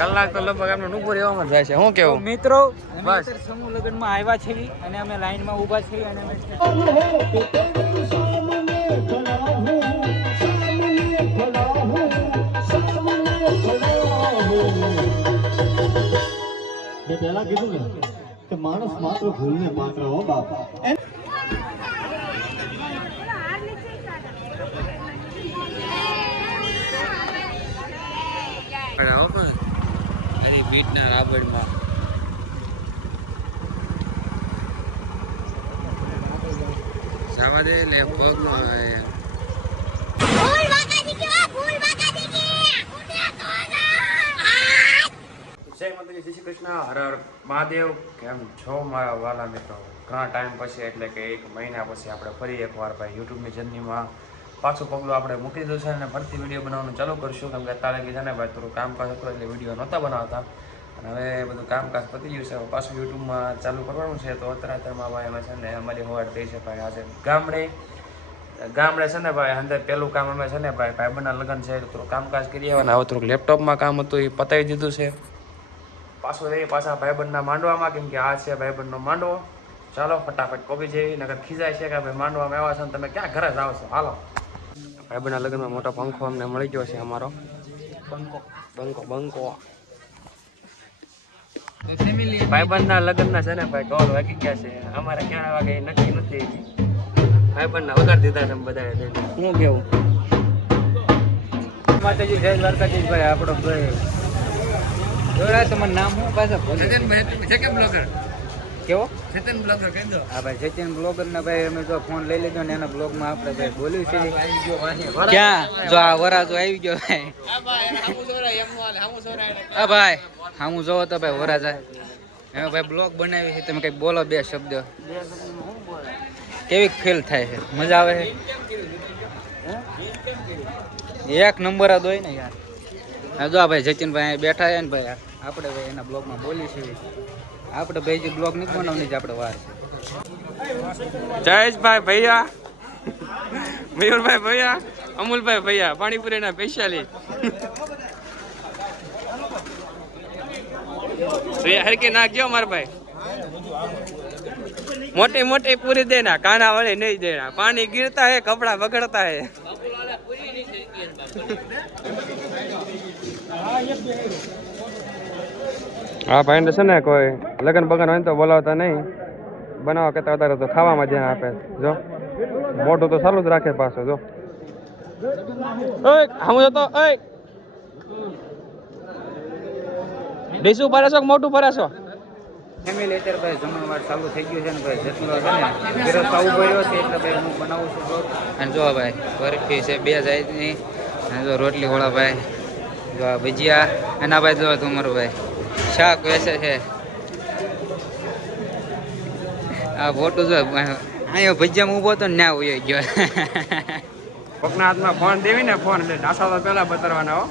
કલાક તો લગભગ આપણે નુપુર એવામાં જાય છે. શું કેવું? મિત્રો બસ. સમૂહ લગ્નમાં આવ્યા છીએ અને અમે લાઈનમાં ઊભા છીએ અને મેં પહેલા કીધું ને કે માણસ માત્ર ભૂલને માત્ર હો બાપ. અરે રાબડમાં. જવા દે લે પગમાં જય જય શ્રી કૃષ્ણ હર હર મહાદેવ. કેમ છો મારા વાલા મિત્રો? ઘણા ટાઈમ પછી એટલે કે એક મહિના પછી આપણે ફરી એકવાર ભાઈ યુટ્યુબની જર્નીમાં પાછું પગલું આપણે મૂકી દીધું છે અને ફરતી વીડિયો બનાવવાનું ચાલુ કરશું. કેમ કે અત્યારે કીધા ને ભાઈ થોડું કામકાજ હતું એટલે વીડિયો નહોતા બનાવતા. હવે બધું કામકાજ પતી ગયું છે. હવે પાછું યુટ્યુબમાં ચાલુ કરવાનું છે. તો અત્યારે અત્યારમાં ભાઈ અમે છે ને અમારી હોવાટ થઈ છે ભાઈ આજે ગામડે. ગામડે છે ને ભાઈ અંદર પેલું કામ અમે છે ને ભાઈ ભાઈબંધના લગ્ન છે. થોડું કામકાજ કરી અને હવે થોડુંક લેપટોપમાં કામ હતું એ પતાવી દીધું છે. પાછું એ પાછા ભાઈબંધના માંડવામાં કેમ કે આ છે ભાઈબંધનો માંડવો. ચાલો ફટાફટ કોબી જેવી નગર ખીજાય છે કે ભાઈ માંડવામાં આવ્યા છો ને તમે ક્યાં ઘરે જ છો? હાલો. ભાઈબંધના લગ્નમાં મોટો પંખો અમને મળી ગયો છે અમારો. બંકો. બંકો બંકો. ભાઈબંધના લગ્નના છે ને ભાઈ ઢોલ વાગી ગયા છે. અમારે ક્યાં વાગે નક્કી નથી. ભાઈબંધના વગાડી દીધા છે બધાએ શું કેવું? માતાજી જય દ્વારકાજી ભાઈ આપણો ભાઈ. જોડા તમારું નામ શું? પાછા ભૂલી ગયા. કેવો? હા ભાઈ સચિન બ્લોગર ને ભાઈ અમે જો ફોન લઈ લીધો ને એના બ્લોગમાં આપણે ભાઈ બોલ્યું છે. ક્યાં? જો આ વરાજો આવી ગયો ભાઈ. હા ભાઈ હા હું જોવો તો ભાઈ વરાજા. હવે ભાઈ બ્લોગ બનાવી છે તમે કઈ બોલો બે શબ્દ. કેવી ફીલ થાય છે? મજા આવે છે? એક નંબર જ હોય ને યાર. હા જો આ ભાઈ જતીનભાઈ બેઠા છે ને ભાઈ આપણે ભાઈ એના બ્લોગમાં બોલી છીએ આપણે ભાઈ જે બ્લોગ નહીં બનાવવાની જ આપણે વાર જયેશભાઈ ભૈયા, મયુરભાઈ ભૈયા, અમુલભાઈ ભૈયા પાણીપુરી ના સ્પેશિયાલી હરકે ના ગયો મારા ભાઈ. મોટી મોટી પૂરી દેના કાના વળે નહીં દેના પાણી ગીરતા હે, કપડા બગડતા હે હા. ભાઈ છે ને કોઈ લગ્ન બગન હોય તો બોલાવતા નહીં. બનાવવા કરતા વધારે તો ખાવામાં ધ્યાન આપે. જો મોઢું તો સારું જ રાખે પાછું જો. હું જતો ડીસું ભરાશો કે મોટું ભરાશો ફેમિલી અત્યારે ભાઈ જમણવાર ચાલુ થઈ ગયું છે ને ભાઈ જેટલો છે ને છે એટલે ભાઈ હું બનાવું છું બ્લોગ અને જો ભાઈ બરફી છે બે જાતની. અને જો રોટલી વાળા ભાઈ જો આ ભજીયા. એના ભાઈ જો તમારું ભાઈ. શાક વેચે છે. આ ફોટો જો અહીંયા ભજીયામાં ઊભો તો ને ના હોય ગયો. કોકના હાથમાં ફોન દેવી ને ફોન એટલે ડાસા તો પહેલા બતાવવાના હો.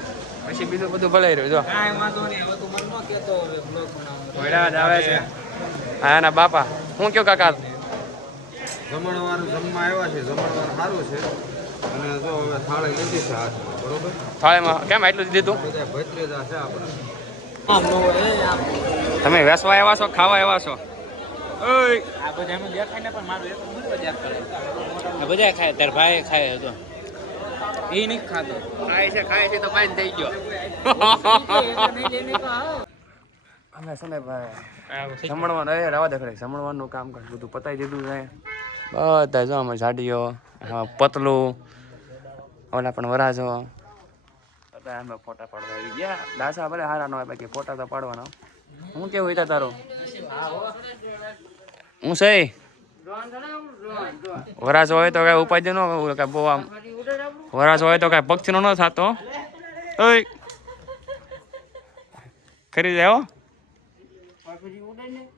પછી બીજું બધું ભલાઈ રહ્યું જો. કાંઈ વાંધો નહીં હવે તું મને ન કહેતો હવે બ્લોગ બનાવવાનો. ઘોડા જ આવે છે. હા એના બાપા. હું કયો કાકા? જમણવાર જમવા આવ્યા છે જમણવાર સારું છે. અને જો હવે થાળી લીધી છે બરોબર? થાળીમાં કેમ એટલું જ દીધું બધા ભત્રીજા છે આપણે. તમે વેસવા આવ્યા છો ખાવા આવ્યા છો? ઓય. આ બધા ખાય તાર ભાઈ ખાય હતો. એ નહીં ખાતો ખાય છે ખાય છે તો પાણી થઈ ગયો. અમે છે ને ભાઈ જમણવાનું એ રવા દેખાડે જમણવાનું કામ કર બધું પતાવી દીધું છે. બધા જો અમે ઝાડીઓ હા, પતલું ઓલા પણ વરાજો. બધા અમે ફોટા પાડવા ગયા. દાસા ભલે હારા નો બાકી ફોટા તો પાડવાનો. હું કેવું હતા તારું? હું સહી વરાશ હોય તો કઈ ઉપાય ન કઈ બહુ આમ. વરાશ હોય તો કઈ પક્ષીનો ન થતો. ઓય. કરી જાય હો.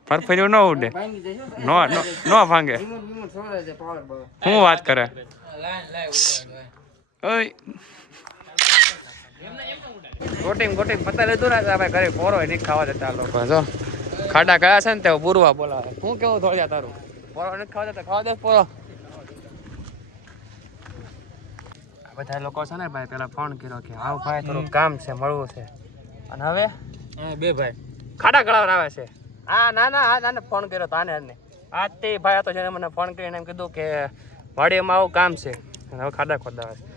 ફરફર્યું ન ઉડે. નો, નો- નો ભાંગે. શું વાત કરે? ઓય. ગોટિંગ ગોટિંગ પતા લીધું ને આપણે ઘરે પોરો નહીં ખાવા દેતા લોકો. જો. ખાડા ગયા છે ને તે બુરવા બોલાવે. હું કેવું થોડ્યા તારું? પોરો નથી ખાવા દેતા ખાવા દે પોરો. બધા લોકો છે ને ભાઈ પેલા ફોન કર્યો કે આવ ભાઈ થોડું કામ છે મળવું છે. અને હવે? બે ભાઈ. ખાડા કળાવર આવે છે. આ ના ના આ ના ફોન કર્યો તો આને આને. આ તે ભાઈ હતો જેને મને ફોન કરીને એમ કીધું કે વાડીમાં આવું કામ છે. અને હવે ખાડા ખોદાવે છે.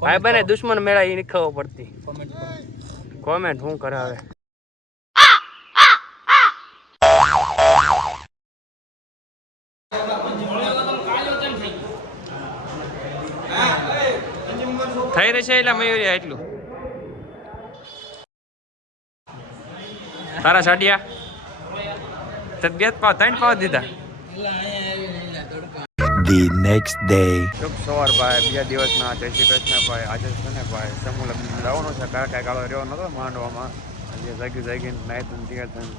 ભાઈ બને દુશ્મન મેળા એ નહીં ખબર પડતી. કોમેન્ટ શું કરે હવે થઈ રહેશે એટલે મયુરી એટલું. તારા સાડિયા? તબિયત પાવ ત્રણ પાવ દીધા. The next day. શુભ સવાર ભાઈ બીજા દિવસના જય શ્રી કૃષ્ણ ભાઈ આજે છે ને ભાઈ સમૂહ લગ્ન જવાનું છે. કારણ કે ગાળો રહ્યો નતો માંડવામાં. આજે જાગી જાગીને નાઈ ધોઈને તૈયાર થઈને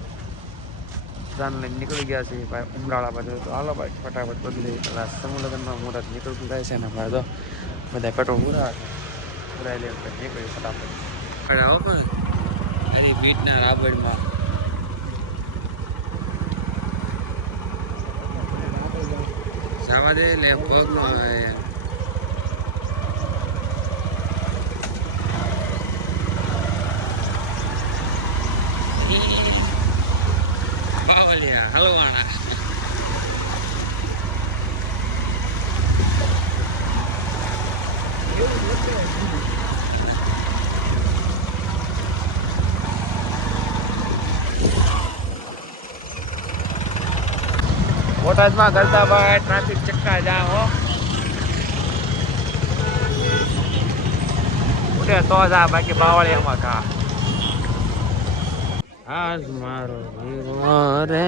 જાન લઈને નીકળી ગયા છે ભાઈ ઉમરાળા બાજુ. તો હાલો ભાઈ ફટાફટ બદલી પેલા સમૂહ લગ્નમાં મુહૂર્ત નીકળતું છે ને ભાઈ તો બધા પેટ્રોલ પૂરા પૂરાઈ લે નીકળી ફટાફટ. બીટના રાબડમાં. જવા દે લે પગમાં બાવલિયા હલવાણા. બોટાદમાં કરતા ભાઈ ટ્રાફિક ચક્કા જા હો. ઉડે તો જા બાકી બાવળિયામાં કા આજ મારો હીરો રે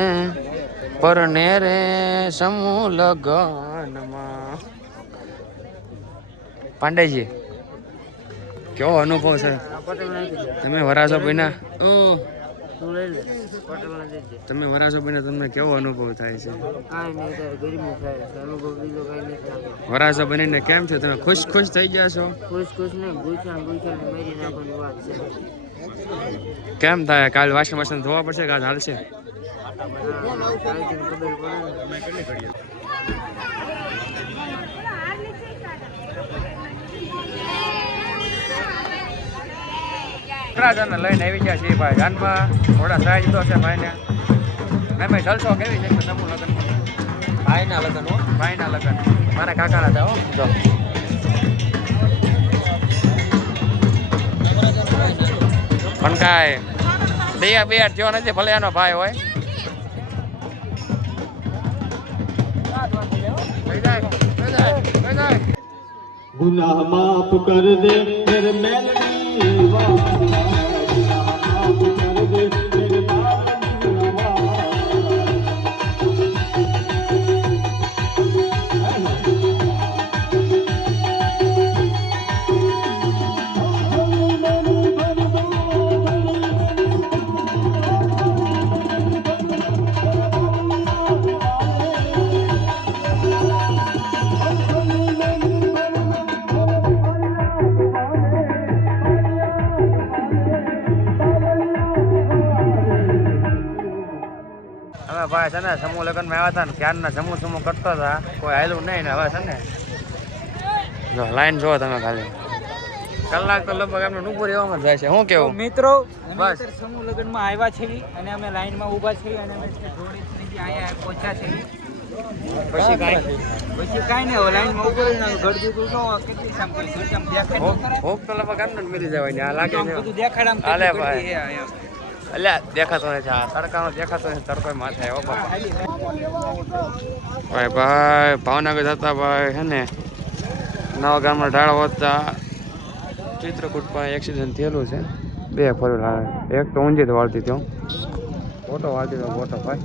પરને રે સમૂહ લગનમાં. પાંડેજી કેવો અનુભવ છે? તમે વરાસો બન્યા ઓ તમે વરાછો બન્યા તમને કેવો અનુભવ થાય છે? વરાસો બનીને કેમ છો? તમે ખુશ ખુશ થઈ ગયા છો? ખુશ ખુશ ને કેમ થાય? કાલ વાસણ વાસણ ધોવા પડશે કાલ હાલશે? હા, કાલથી ખબર પડે ને ઉત્તરાખંડ લઈને આવી ગયા છીએ ભાઈ. જાનમાં થોડા સહાય દીધો છે ભાઈને. મેં ભાઈ જલસો કેવી છે સમૂહ લગ્ન ભાઈના લગ્ન હો. ભાઈના લગ્ન. મારા કાકાના હતા હો. જો. પણ કાંઈ દયા બે થયો નથી ભલે એનો ભાઈ હોય. ગુનાહ માફ કર દે મેલડી અમે ભાઈ છે ને સમૂહ લગ્નમાં આવ્યા હતા ને ક્યારના સમૂહ સમૂહ કરતા હતા કોઈ આવેલું નહીં ને હવે છે ને. જો લાઈન જુઓ તમે ખાલી. કલાક તો લગભગ એમનું નુપુર રહેવામાં જાય છે. શું કેવું? મિત્રો બસ. સમૂહ લગ્નમાં આવ્યા છીએ અને અમે લાઈનમાં ઊભા છીએ અને અમે જોડી અહીંયા પહોંચ્યા છે પછી કાંઈ? પછી કાંઈ નહીં લાઈનમાં ઊભો રહીને નો કેટલી સામ કરી છે આમ દેખાય ભોગ ભોગ તો લગભગ એમને જ મરી જવાય ને આ લાગે છે. બધું દેખાડ આમ હાલે ભાઈ. અલ્યા, દેખાતો નથી આ તડકાનો, દેખાતો નથી, તડકો માથે આવ્યો ભાઈ ભાઈ, ભાવનગર જતા ભાઈ, હે ને? નવા ગામના ઢાળ વધતા. ચિત્રકૂટ પાસે એક્સિડન્ટ થયેલું છે. બે ફોર એક તો ઊંઝી વાળતી ત્યાં ફોટો વાળતી તો ફોટો ભાઈ.